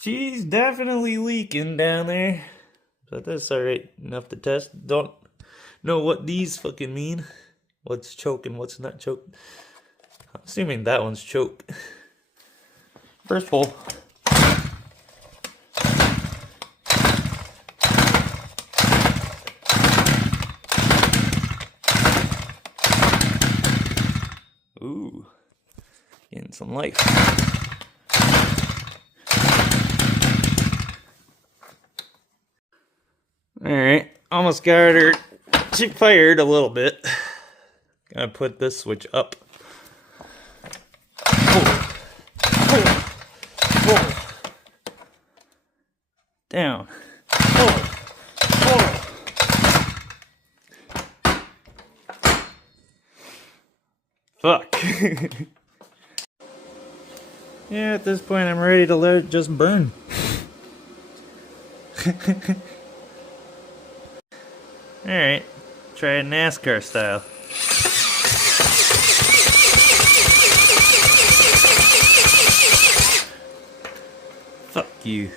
She's definitely leaking down there. But that's alright enough to test. Don't know what these fucking mean. What's choking, what's not choked. I'm assuming that one's choked. First pull. Ooh, getting some life. Alright, almost got her. She fired a little bit. Gotta put this switch up. Pull. Pull. Pull. Down. Pull. Pull. Fuck. Yeah, at this point I'm ready to let it just burn. Alright, try it NASCAR style. Fuck you.